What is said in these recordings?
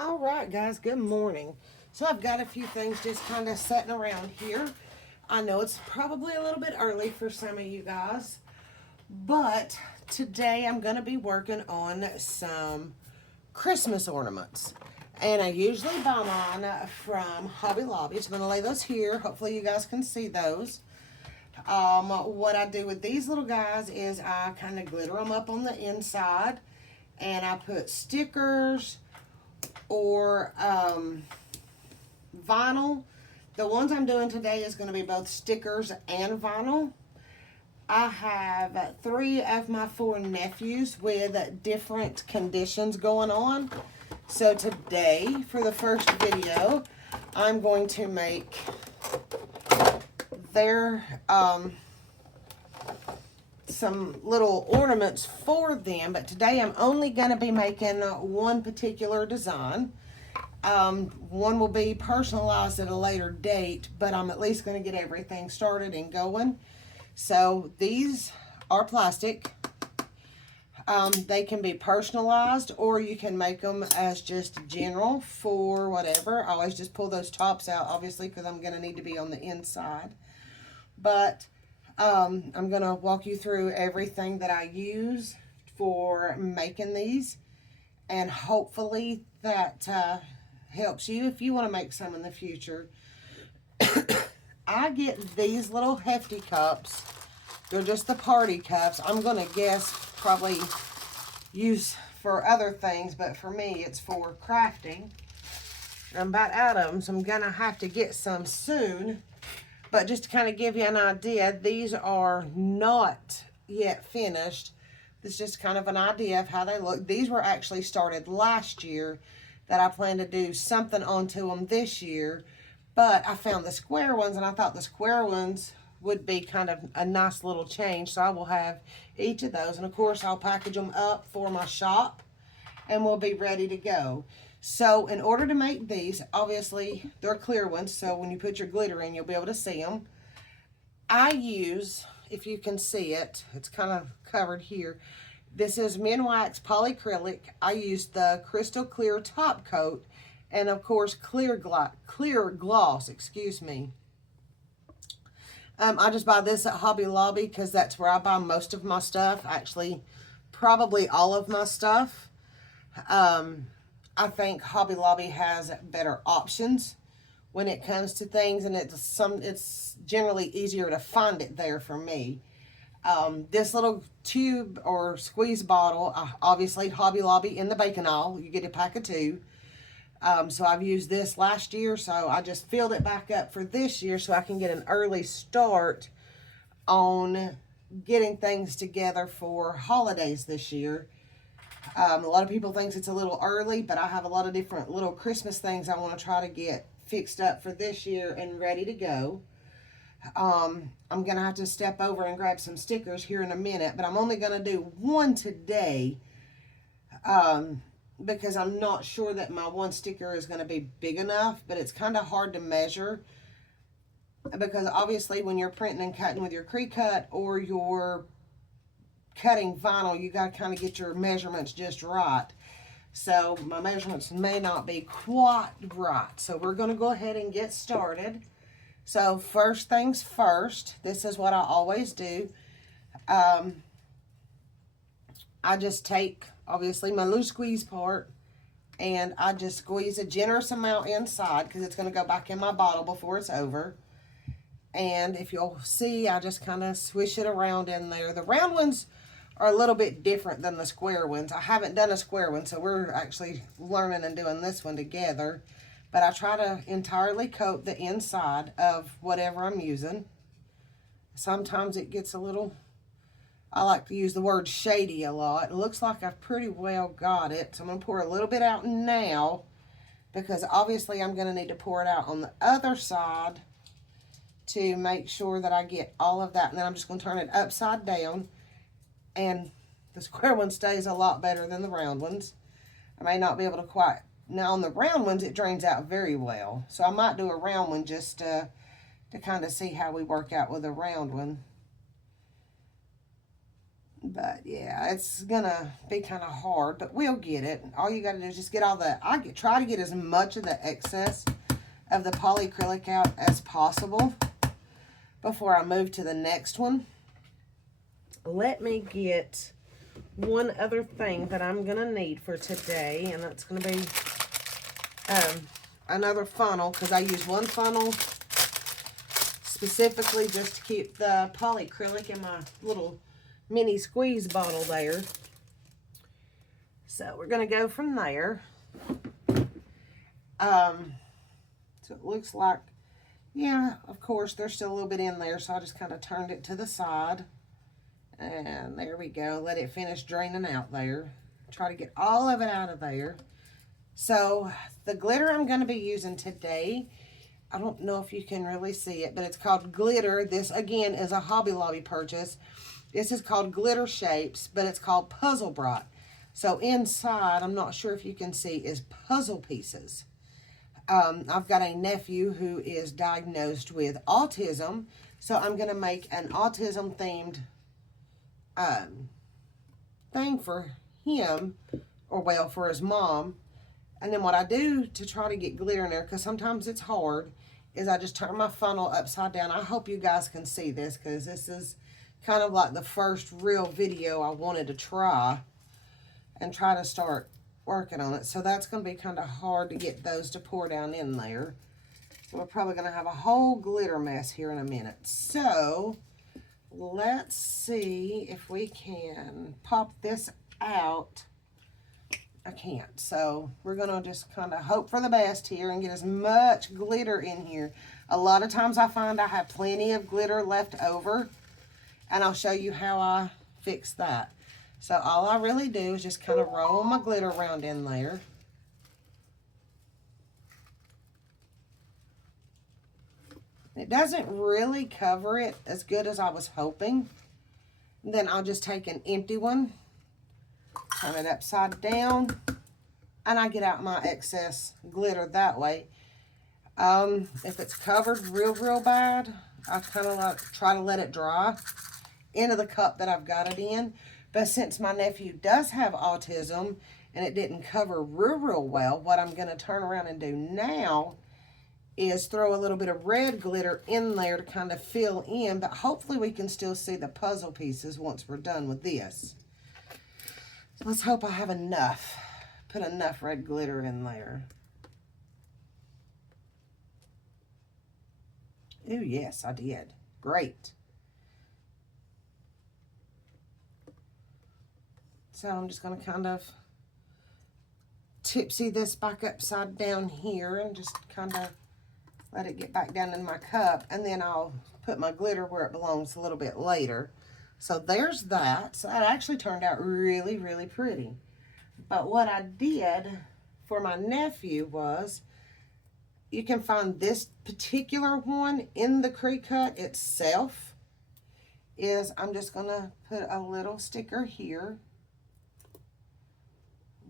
All right, guys, good morning. So I've got a few things just kind of sitting around here. I know it's probably a little bit early for some of you guys, but today I'm going to be working on some Christmas ornaments. And I usually buy mine from Hobby Lobby. So I'm going to lay those here. Hopefully you guys can see those. What I do with these little guys is I kind of glitter them up on the inside. And I put stickers or vinyl. The ones I'm doing today is going to be both stickers and vinyl. I have 3 of my 4 nephews with different conditions going on. So today, for the first video, I'm going to make their some little ornaments for them, but today I'm only going to be making one particular design. One will be personalized at a later date, but I'm at least going to get everything started and going. So these are plastic. They can be personalized, or you can make them as just general for whatever. I always just pull those tops out, obviously, because I'm going to need to be on the inside. But I'm going to walk you through everything that I use for making these, and hopefully that helps you if you want to make some in the future. I get these little hefty cups. They're just the party cups. I'm going to guess probably use for other things, but for me it's for crafting. I'm about out of them, so I'm going to have to get some soon. But just to kind of give you an idea, these are not yet finished. This is just kind of an idea of how they look. These were actually started last year that I plan to do something onto them this year. But I found the square ones, and I thought the square ones would be kind of a nice little change. So I will have each of those. And of course, I'll package them up for my shop, and we'll be ready to go. So in order to make these, obviously they're clear ones, so when you put your glitter in, you'll be able to see them. I use, if you can see it, it's kind of covered here. This is Minwax polyacrylic. I use the crystal clear top coat, and of course clear gloss, excuse me. I just buy this at Hobby Lobby because that's where I buy most of my stuff. Actually, probably all of my stuff. I think Hobby Lobby has better options when it comes to things, and it's generally easier to find it there for me. This little tube or squeeze bottle, obviously Hobby Lobby in the bacon aisle, you get a pack of 2. So I've used this last year, so I just filled it back up for this year so I can get an early start on getting things together for holidays this year. A lot of people think it's a little early, but I have a lot of different little Christmas things I want to try to get fixed up for this year and ready to go. I'm going to have to step over and grab some stickers here in a minute, but I'm only going to do one today because I'm not sure that my one sticker is going to be big enough, but it's kind of hard to measure because obviously when you're printing and cutting with your Cricut or your cutting vinyl, you got to kind of get your measurements just right. So my measurements may not be quite right. So we're going to go ahead and get started. So first things first, this is what I always do. I just take, obviously, my loose squeeze part, and I just squeeze a generous amount inside because it's going to go back in my bottle before it's over. And if you'll see, I just kind of swish it around in there. The round ones are a little bit different than the square ones. I haven't done a square one, so we're actually learning and doing this one together. But I try to entirely coat the inside of whatever I'm using. Sometimes it gets a little, I like to use the word shady a lot. It looks like I've pretty well got it. So I'm going to pour a little bit out now because obviously I'm going to need to pour it out on the other side to make sure that I get all of that. And then I'm just going to turn it upside down. And the square one stays a lot better than the round ones. I may not be able to quite. Now on the round ones, it drains out very well. So I might do a round one just to kind of see how we work out with a round one. But yeah, it's gonna be kind of hard, but we'll get it. All you gotta do is just get all the, try to get as much of the excess of the polyacrylic out as possible before I move to the next one. Let me get one other thing that I'm gonna need for today, and that's gonna be another funnel, because I use one funnel specifically just to keep the polyacrylic in my little mini squeeze bottle there. So we're gonna go from there. So it looks like, yeah, of course, there's still a little bit in there, so I just kind of turned it to the side. And there we go. Let it finish draining out there. Try to get all of it out of there. So the glitter I'm going to be using today, I don't know if you can really see it, but it's called Glitter. This, again, is a Hobby Lobby purchase. This is called Glitter Shapes, but it's called Puzzle Brot. So inside, I'm not sure if you can see, is puzzle pieces. I've got a nephew who is diagnosed with autism, so I'm going to make an autism-themed thing for him, or well, for his mom. And then what I do to try to get glitter in there, because sometimes it's hard, is I just turn my funnel upside down. I hope you guys can see this, because this is kind of like the first real video I wanted to try and try to start working on it. So that's going to be kind of hard to get those to pour down in there. So we're probably going to have a whole glitter mess here in a minute. So let's see if we can pop this out. I can't. So we're going to just kind of hope for the best here and get as much glitter in here. A lot of times I find I have plenty of glitter left over, and I'll show you how I fix that. So all I really do is just kind of roll my glitter around in there. It doesn't really cover it as good as I was hoping. Then I'll just take an empty one, turn it upside down, and I get out my excess glitter that way. If it's covered real bad, I kind of like try to let it dry into the cup that I've got it in. But since my nephew does have autism and it didn't cover real well, what I'm going to turn around and do now is throw a little bit of red glitter in there to kind of fill in, but hopefully we can still see the puzzle pieces once we're done with this. So let's hope I have enough. Put enough red glitter in there. Ooh, yes, I did. Great. So I'm just going to kind of tipsy this back upside down here and just kind of let it get back down in my cup. And then I'll put my glitter where it belongs a little bit later. So there's that. So that actually turned out really pretty. But what I did for my nephew was, you can find this particular one in the Cricut itself, is I'm just going to put a little sticker here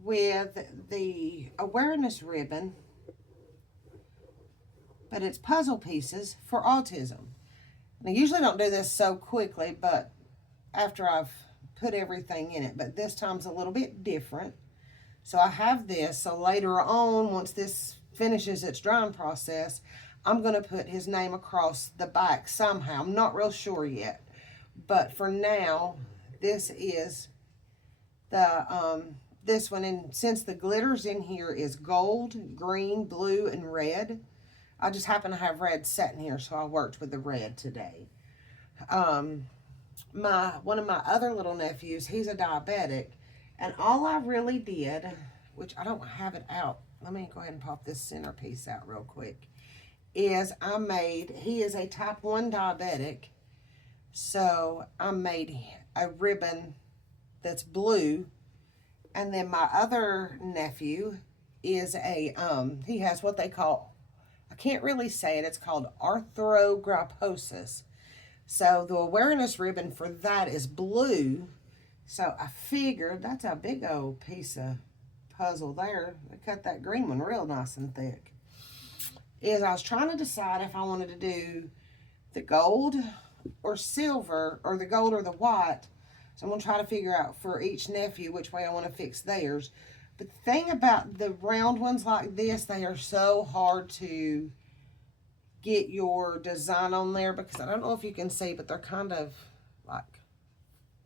with the awareness ribbon, but it's puzzle pieces for autism. And I usually don't do this so quickly, but after I've put everything in it, but this time's a little bit different. So I have this, so later on, once this finishes its drying process, I'm going to put his name across the back somehow. I'm not real sure yet, but for now, this is the this one. And since the glitters in here is gold, green, blue, and red, I just happen to have red sitting here, so I worked with the red today. One of my other little nephews, he's a diabetic, and all I really did, which I don't have it out, let me go ahead and pop this centerpiece out real quick, is he is a type 1 diabetic, so I made a ribbon that's blue. And then my other nephew is he has what they call, I can't really say it, it's called arthrogryposis. So the awareness ribbon for that is blue. So I figured that's a big old piece of puzzle there. I cut that green one real nice and thick. I was trying to decide if I wanted to do the gold or silver, or the gold or the white. So I'm going to try to figure out for each nephew which way I want to fix theirs. But the thing about the round ones like this, they are so hard to get your design on there because I don't know if you can see, but they're kind of like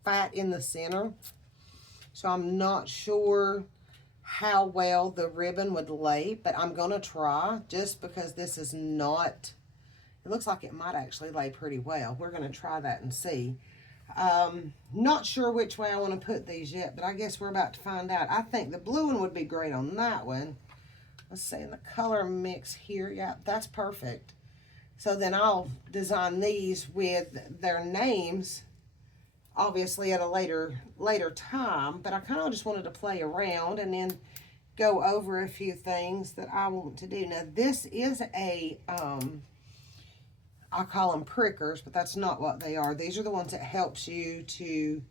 fat in the center. So I'm not sure how well the ribbon would lay, but I'm going to try just because this is not, it looks like it might actually lay pretty well. We're going to try that and see. Not sure which way I want to put these yet, but I guess we're about to find out. I think the blue one would be great on that one. Let's see, in the color mix here, yeah, that's perfect. So then I'll design these with their names, obviously at a later time, but I kind of just wanted to play around and then go over a few things that I want to do. Now, this is a, I call them prickers, but that's not what they are. These are the ones that helps you to,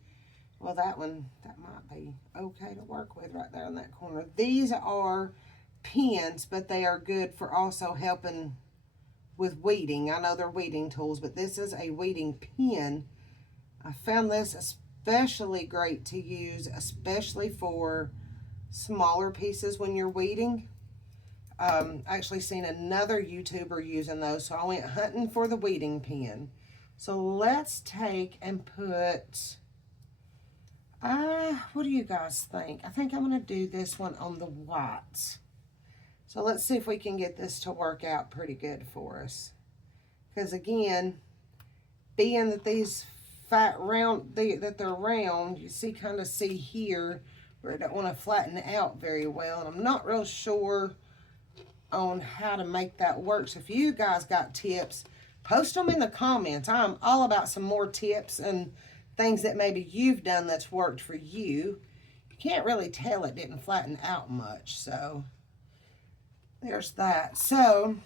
well, that one, that might be okay to work with right there in that corner. These are pins, but they are good for also helping with weeding. I know they're weeding tools, but this is a weeding pin. I found this especially great to use, especially for smaller pieces when you're weeding. Actually seen another YouTuber using those, so I went hunting for the weeding pin. So let's take and put, what do you guys think? I think I'm going to do this one on the whites. So let's see if we can get this to work out pretty good for us. Because again, being that these fat round, that they're round, you see, kind of see here where I don't want to flatten out very well. And I'm not real sure on how to make that work. So if you guys got tips, post them in the comments. I'm all about some more tips and things that maybe you've done that's worked for you. You can't really tell it didn't flatten out much, so there's that. So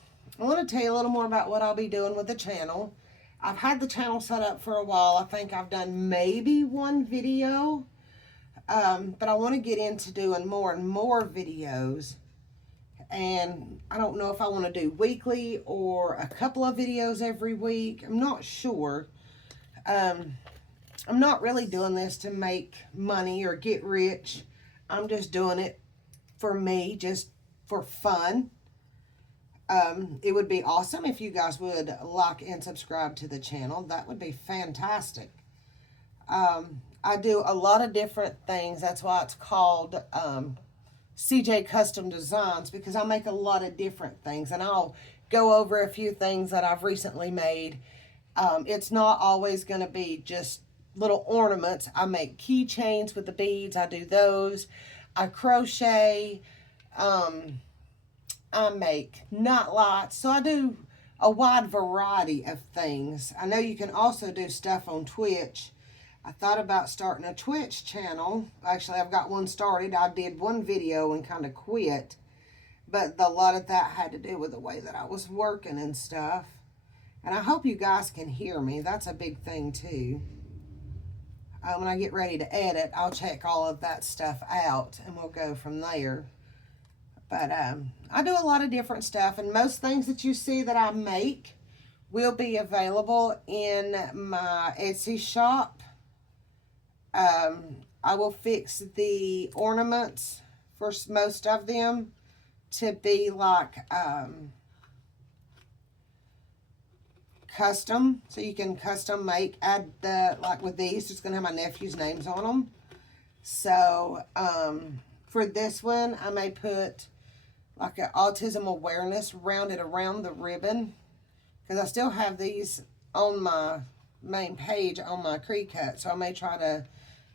I want to tell you a little more about what I'll be doing with the channel. I've had the channel set up for a while. I think I've done maybe one video, but I want to get into doing more and more videos. And I don't know if I want to do weekly or a couple of videos every week. I'm not sure. I'm not really doing this to make money or get rich. I'm just doing it for me, just for fun. It would be awesome if you guys would like and subscribe to the channel. That would be fantastic. I do a lot of different things. That's why it's called CJ Custom Designs, because I make a lot of different things, and I'll go over a few things that I've recently made. It's not always going to be just little ornaments. I make keychains with the beads. I do those. I crochet. I make knot lights. So I do a wide variety of things. I know you can also do stuff on Twitch. I thought about starting a Twitch channel. Actually, I've got one started. I did one video and kind of quit. But a lot of that had to do with the way that I was working and stuff. And I hope you guys can hear me. That's a big thing too. When I get ready to edit, I'll check all of that stuff out and we'll go from there. But I do a lot of different stuff, and most things that you see that I make will be available in my Etsy shop. I will fix the ornaments for most of them to be like custom, so you can custom make, add the, like with these, it's going to have my nephew's names on them. So for this one, I may put like an autism awareness rounded around the ribbon, because I still have these on my main page on my Cricut, so I may try to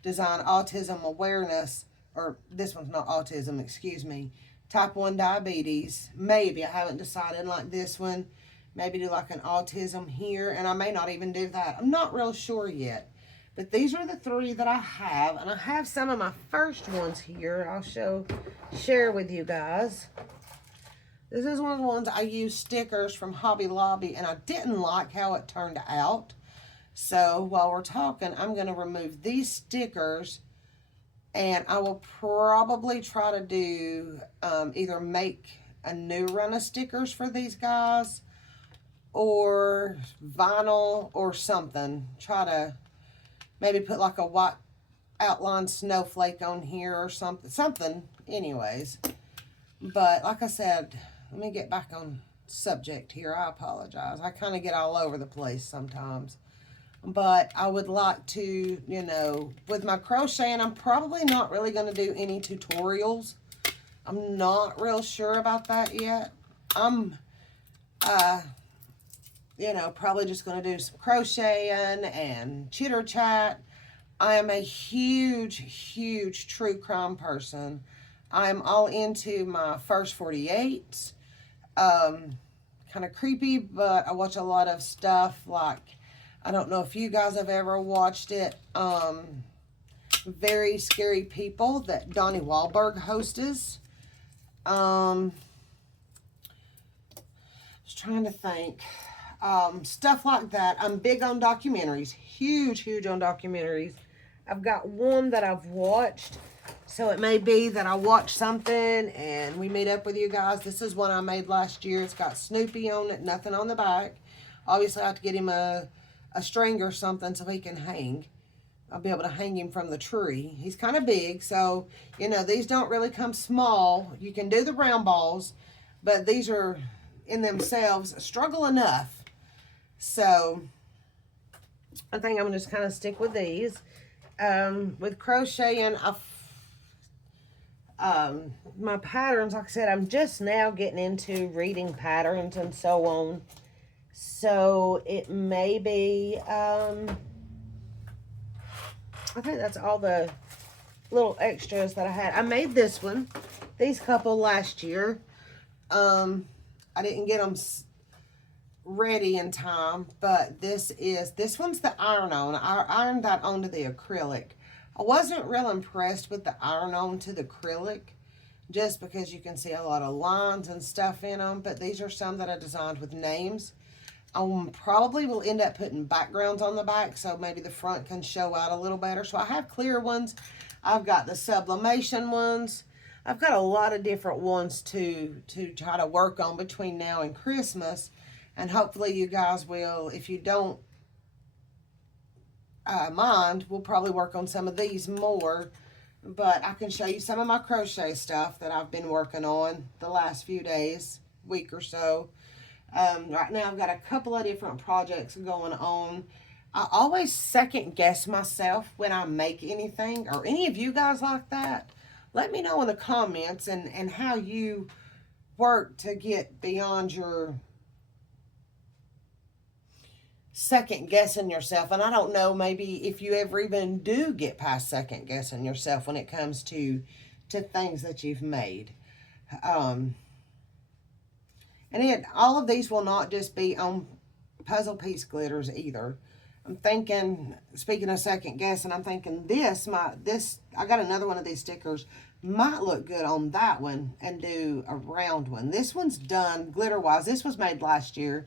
design autism awareness, or this one's not autism, excuse me, type 1 diabetes. Maybe, I haven't decided, like this one, maybe do like an autism here, and I may not even do that. I'm not real sure yet. But these are the 3 that I have, and I have some of my first ones here. I'll share with you guys. This is one of the ones I used stickers from Hobby Lobby, and I didn't like how it turned out. So while we're talking, I'm going to remove these stickers, and I will probably try to do either make a new run of stickers for these guys, or vinyl or something. Try to maybe put like a white outline snowflake on here or something anyways. But like I said, let me get back on subject here. I apologize. I kind of get all over the place sometimes. But I would like to, you know, with my crocheting, I'm probably not really going to do any tutorials. I'm not real sure about that yet. I'm, you know, probably just going to do some crocheting and chitter chat. I am a huge, huge true crime person. I'm all into my First 48s. Kind of creepy, but I watch a lot of stuff like, I don't know if you guys have ever watched it, Very Scary People that Donnie Wahlberg hosts. I was trying to think. Stuff like that. I'm big on documentaries. Huge, huge on documentaries. I've got one that I've watched. So it may be that I watch something and we meet up with you guys. This is one I made last year. It's got Snoopy on it, nothing on the back. Obviously, I have to get him a string or something so he can hang. I'll be able to hang him from the tree. He's kind of big, so, you know, these don't really come small. You can do the round balls, but these are, in themselves, struggle enough. So, I think I'm just kind of stick with these. With crocheting, my patterns, like I said, I'm just now getting into reading patterns and so on. So it may be, I think that's all the little extras that I had. I made this one, these couple last year. I didn't get them ready in time, but this one's the iron-on. I ironed that onto the acrylic. I wasn't real impressed with the iron-on to the acrylic, just because you can see a lot of lines and stuff in them, but these are some that I designed with names. I probably will end up putting backgrounds on the back, so maybe the front can show out a little better. So I have clear ones. I've got the sublimation ones. I've got a lot of different ones to try to work on between now and Christmas. And hopefully you guys will, if you don't mind, we'll probably work on some of these more. But I can show you some of my crochet stuff that I've been working on the last few days, week or so. Right now I've got a couple of different projects going on. I always second guess myself when I make anything. Or any of you guys like that? Let me know in the comments and how you work to get beyond your second guessing yourself. And I don't know, maybe if you ever even do get past second guessing yourself when it comes to things that you've made. And all of these will not just be on puzzle piece glitters either. I'm thinking, speaking of second guessing, I'm thinking I got another one of these stickers, might look good on that one and do a round one. This one's done glitter-wise. This was made last year,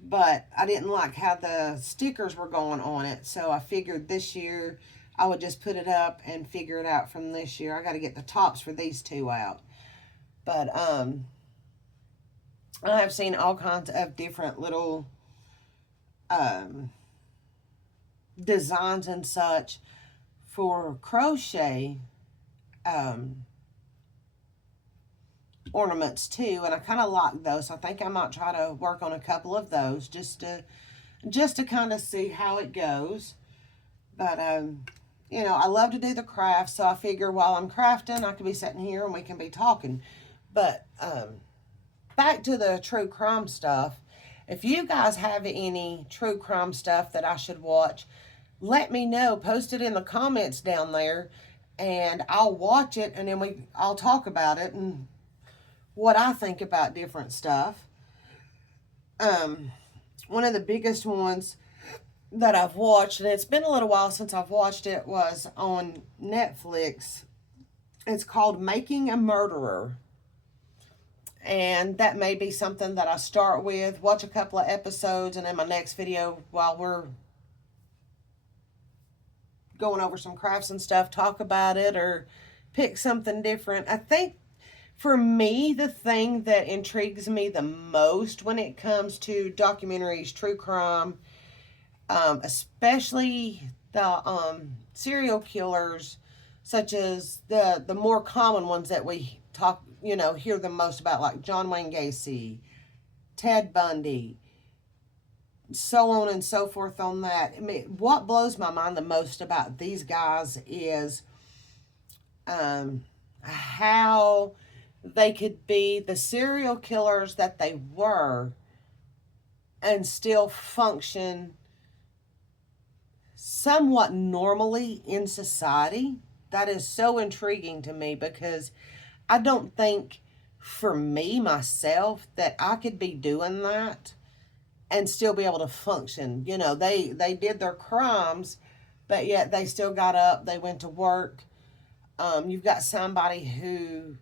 but I didn't like how the stickers were going on it, so I figured this year I would just put it up and figure it out from this year. I got to get the tops for these two out. But, I have seen all kinds of different little designs and such for crochet ornaments too, and I kind of like those. I think I might try to work on a couple of those just to kind of see how it goes. But you know, I love to do the craft, so I figure while I'm crafting, I could be sitting here and we can be talking. But back to the true crime stuff. If you guys have any true crime stuff that I should watch, let me know. Post it in the comments down there, and I'll watch it, and then I'll talk about it and what I think about different stuff. One of the biggest ones that I've watched, and it's been a little while since I've watched it, was on Netflix. It's called Making a Murderer. And that may be something that I start with, watch a couple of episodes, and in my next video, while we're going over some crafts and stuff, talk about it or pick something different. I think for me, the thing that intrigues me the most when it comes to documentaries, true crime, especially serial killers, such as the more common ones that we talk, hear the most about, like John Wayne Gacy, Ted Bundy, so on and so forth on that. I mean, what blows my mind the most about these guys is how they could be the serial killers that they were and still function somewhat normally in society. That is so intriguing to me, because I don't think, for me, myself, that I could be doing that and still be able to function. They did their crimes, but yet they still got up, they went to work. You've got somebody who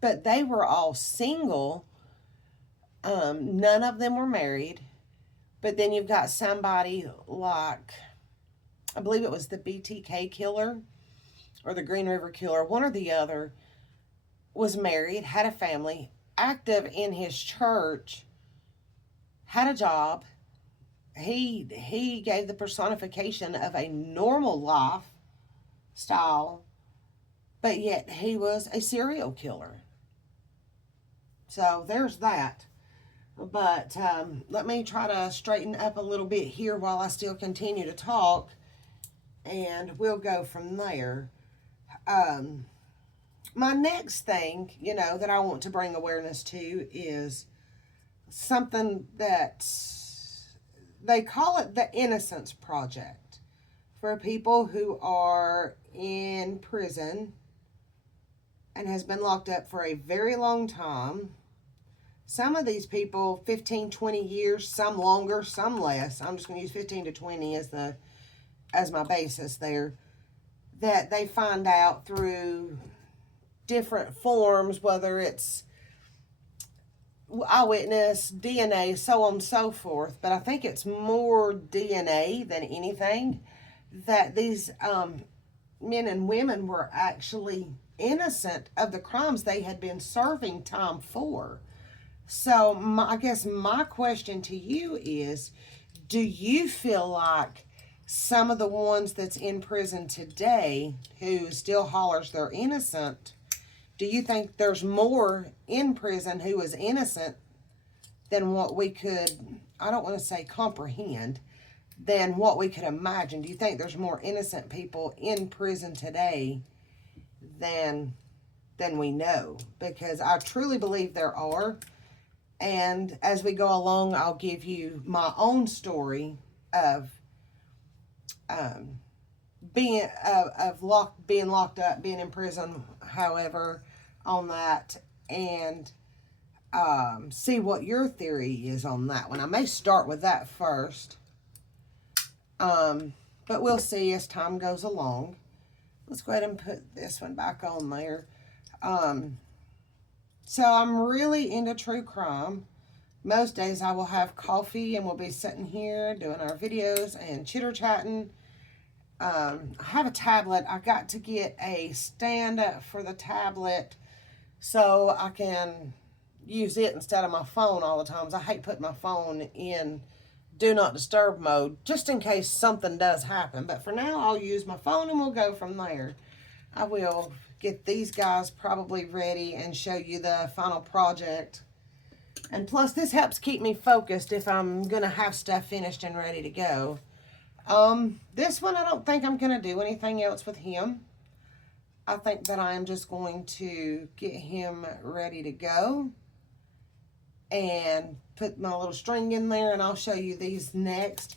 but they were all single. None of them were married. But then you've got somebody like, I believe it was the BTK killer or the Green River killer, one or the other, was married, had a family, active in his church, had a job. He gave the personification of a normal lifestyle, but yet he was a serial killer. So there's that. But let me try to straighten up a little bit here while I still continue to talk, and we'll go from there. My next thing, that I want to bring awareness to is something that they call it the Innocence Project, for people who are in prison and has been locked up for a very long time. Some of these people, 15, 20 years, some longer, some less. I'm just going to use 15 to 20 as my basis there. That they find out through different forms, whether it's eyewitness, DNA, so on and so forth. But I think it's more DNA than anything, that these men and women were actually innocent of the crimes they had been serving time for. So I guess my question to you is, do you feel like some of the ones that's in prison today who still hollers they're innocent, do you think there's more in prison who is innocent than what we could, I don't want to say comprehend, than what we could imagine? Do you think there's more innocent people in prison today than we know? Because I truly believe there are. And as we go along, I'll give you my own story of being locked up, being in prison, however, on that, and see what your theory is on that one. I may start with that first, but we'll see as time goes along. Let's go ahead and put this one back on there. So I'm really into true crime. Most days I will have coffee and we'll be sitting here doing our videos and chitter-chatting. I have a tablet. I got to get a stand for the tablet so I can use it instead of my phone all the times. I hate putting my phone in do not disturb mode just in case something does happen. But for now, I'll use my phone and we'll go from there. I will get these guys probably ready and show you the final project. And plus, this helps keep me focused if I'm going to have stuff finished and ready to go. This one, I don't think I'm going to do anything else with him. I think that I am just going to get him ready to go and put my little string in there, and I'll show you these next.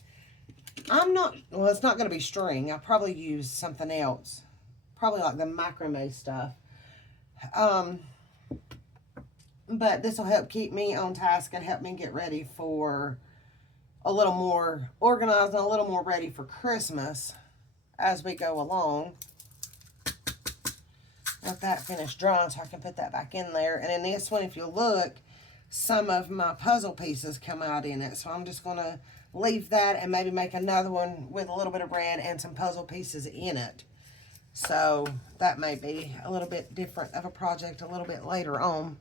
Well, it's not going to be string. I'll probably use something else. Probably like the macrame stuff. But this will help keep me on task and help me get ready for a little more organized and a little more ready for Christmas as we go along. Let that finish drying so I can put that back in there. And in this one, if you look, some of my puzzle pieces come out in it. So I'm just going to leave that and maybe make another one with a little bit of red and some puzzle pieces in it. So that may be a little bit different of a project a little bit later on.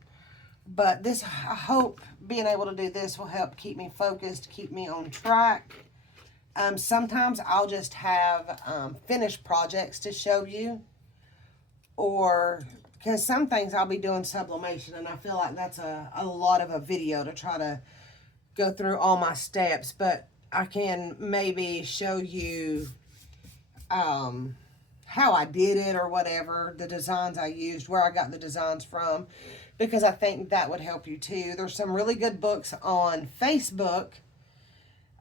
But this, I hope being able to do this will help keep me focused, keep me on track. Sometimes I'll just have finished projects to show you, or because some things I'll be doing sublimation, and I feel like that's a lot of a video to try to go through all my steps, but I can maybe show you how I did it or whatever, the designs I used, where I got the designs from, because I think that would help you too. There's some really good books on Facebook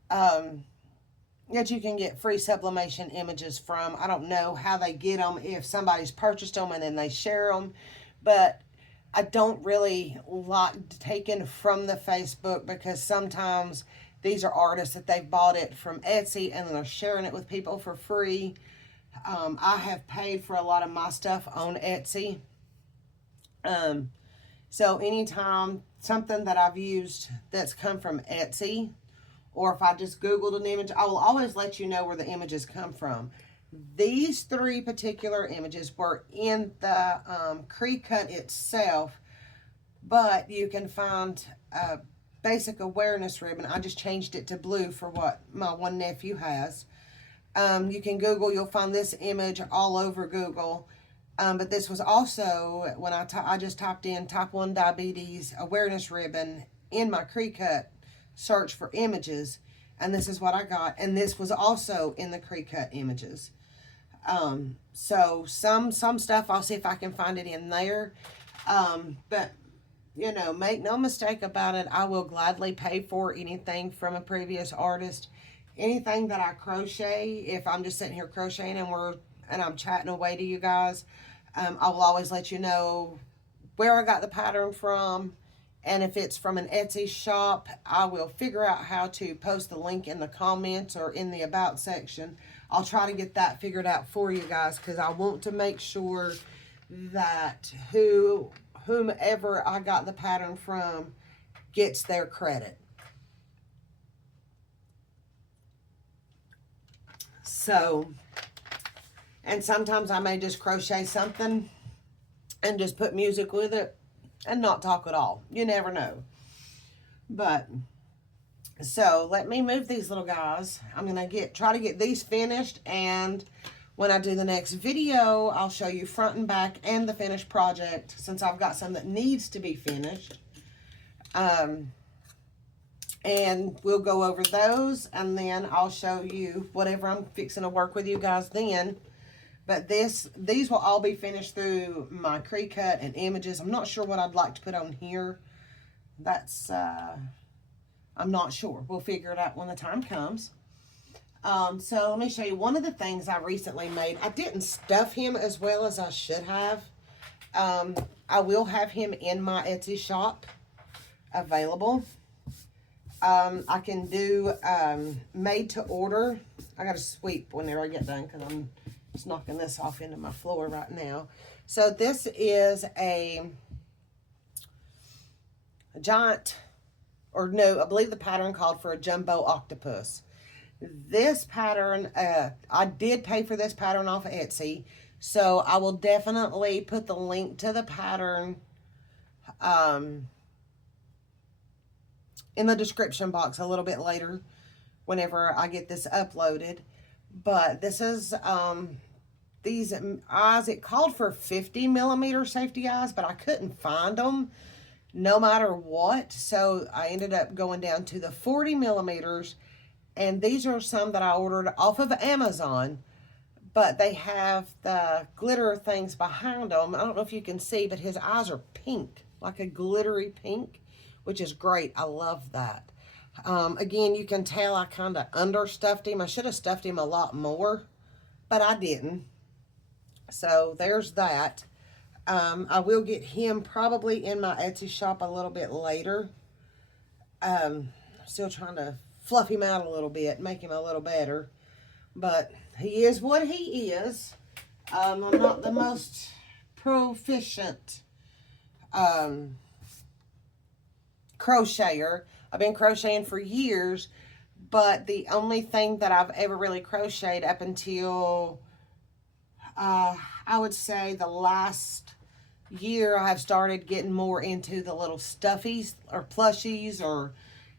that you can get free sublimation images from. I don't know how they get them, if somebody's purchased them and then they share them, but I don't really like taking from the Facebook, because sometimes these are artists that they've bought it from Etsy and then they're sharing it with people for free. I have paid for a lot of my stuff on Etsy. So anytime something that I've used that's come from Etsy, or if I just Googled an image, I will always let you know where the images come from. These three particular images were in the Cricut itself, but you can find a basic awareness ribbon. I just changed it to blue for what my one nephew has. You can Google, you'll find this image all over Google. But this was also, when I just typed in type 1 diabetes awareness ribbon in my Cricut search for images, and this is what I got. And this was also in the Cricut images. So some stuff, I'll see if I can find it in there. But, you know, make no mistake about it, I will gladly pay for anything from a previous artist. Anything that I crochet, if I'm just sitting here crocheting and I'm chatting away to you guys, I will always let you know where I got the pattern from. And if it's from an Etsy shop, I will figure out how to post the link in the comments or in the about section. I'll try to get that figured out for you guys, because I want to make sure that whomever I got the pattern from gets their credit. So, and sometimes I may just crochet something and just put music with it and not talk at all. You never know. But, so let me move these little guys. I'm going to try to get these finished, and when I do the next video, I'll show you front and back and the finished project, since I've got some that needs to be finished. And we'll go over those, and then I'll show you whatever I'm fixing to work with you guys then. But these will all be finished through my Cricut and images. I'm not sure what I'd like to put on here. That's, I'm not sure. We'll figure it out when the time comes. So let me show you one of the things I recently made. I didn't stuff him as well as I should have. I will have him in my Etsy shop available. I can do made to order. I got to sweep whenever I get done, because I'm just knocking this off into my floor right now. So this is a giant, or no, I believe the pattern called for a jumbo octopus. This pattern, I did pay for this pattern off of Etsy, so I will definitely put the link to the pattern in the description box a little bit later whenever I get this uploaded. But this is these eyes, it called for 50 millimeter safety eyes, but I couldn't find them no matter what, so I ended up going down to the 40 millimeters. And these are some that I ordered off of Amazon, but they have the glitter things behind them. I don't know if you can see, but his eyes are pink, like a glittery pink, which is great. I love that. Again, you can tell I kind of understuffed him. I should have stuffed him a lot more, but I didn't. So there's that. I will get him probably in my Etsy shop a little bit later. Still trying to fluff him out a little bit, make him a little better. But he is what he is. I'm not the most proficient crocheter. I've been crocheting for years, but the only thing that I've ever really crocheted up until I would say the last year, I have started getting more into the little stuffies or plushies, or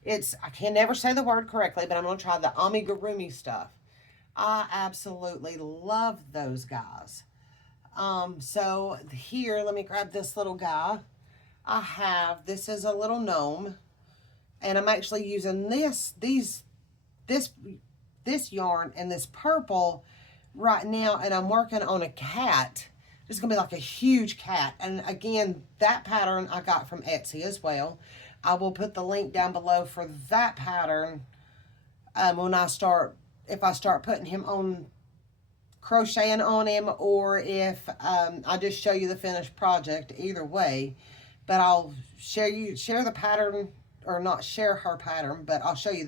I can never say the word correctly, but I'm going to try the amigurumi stuff. I absolutely love those guys. So here, let me grab this little guy. This is a little gnome, and I'm actually using this yarn and this purple right now, and I'm working on a cat. It's gonna be like a huge cat, and again, that pattern I got from Etsy as well. I will put the link down below for that pattern if I start putting him on, crocheting on him, or if I just show you the finished project. Either way, but I'll share the pattern, or not share her pattern, but I'll show you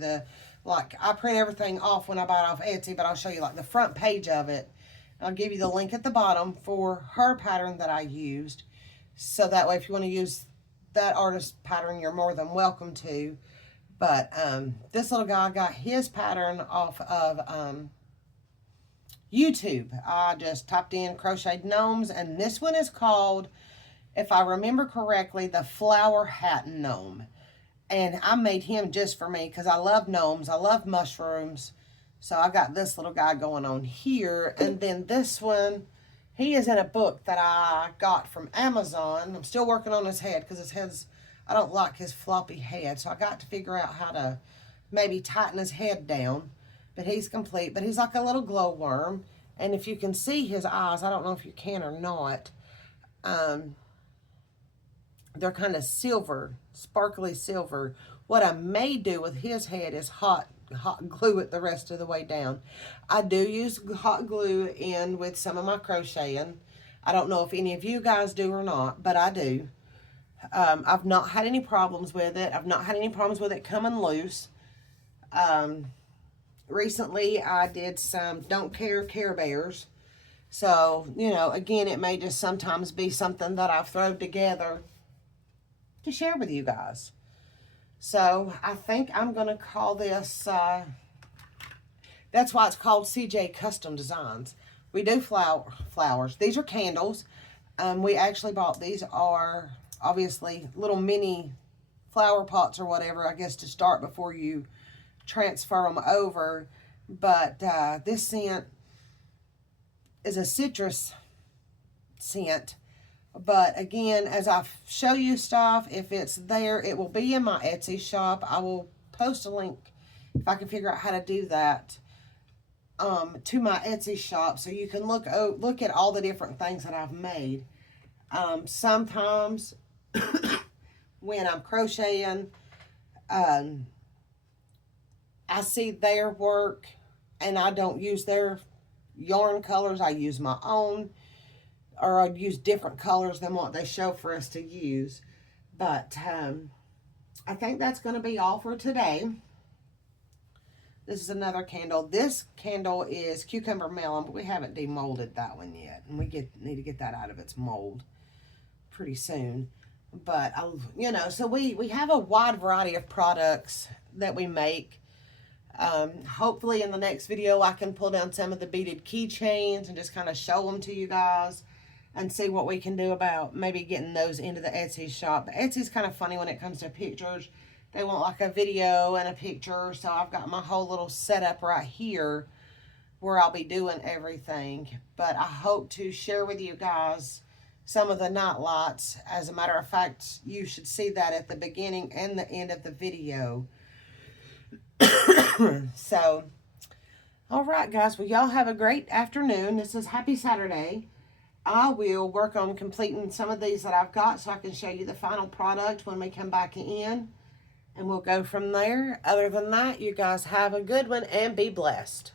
like, I print everything off when I buy it off Etsy, but I'll show you like the front page of it. I'll give you the link at the bottom for her pattern that I used, so that way if you want to use that artist pattern, you're more than welcome to. But this little guy got his pattern off of YouTube. I just typed in crocheted gnomes, and this one is called, if I remember correctly, the Flower Hat Gnome. And I made him just for me because I love gnomes, I love mushrooms. So I got this little guy going on here. And then this one, he is in a book that I got from Amazon. I'm still working on his head because his head's, I don't like his floppy head. So I got to figure out how to maybe tighten his head down. But he's complete. But he's like a little glowworm. And if you can see his eyes, I don't know if you can or not. They're kind of silver, sparkly silver. What I may do with his head is hot glue it the rest of the way down. I do use hot glue in with some of my crocheting. I don't know if any of you guys do or not, but I do. I've not had any problems with it. I've not had any problems with it coming loose. Recently I did some Don't Care Care Bears. So, you know, again, it may just sometimes be something that I've thrown together to share with you guys. So I think I'm going to call this, that's why it's called CJ Custom Designs. We do flowers. These are candles. We actually bought, these are obviously little mini flower pots or whatever, I guess, to start before you transfer them over. But this scent is a citrus scent. But again, as I show you stuff, if it's there, it will be in my Etsy shop. I will post a link, if I can figure out how to do that, to my Etsy shop, so you can look at all the different things that I've made. Sometimes when I'm crocheting, I see their work and I don't use their yarn colors. I use my own, or I'd use different colors than what they show for us to use. But I think that's going to be all for today. This is another candle. This candle is Cucumber Melon, but we haven't demolded that one yet. And we need to get that out of its mold pretty soon. But, you know, so we have a wide variety of products that we make. Hopefully in the next video I can pull down some of the beaded keychains and just kind of show them to you guys and see what we can do about maybe getting those into the Etsy shop. But Etsy's kind of funny when it comes to pictures. They want like a video and a picture, so I've got my whole little setup right here where I'll be doing everything. But I hope to share with you guys some of the night lights. As a matter of fact, you should see that at the beginning and the end of the video. So, all right, guys. Well, y'all have a great afternoon. This is Happy Saturday. I will work on completing some of these that I've got so I can show you the final product when we come back in. And we'll go from there. Other than that, you guys have a good one and be blessed.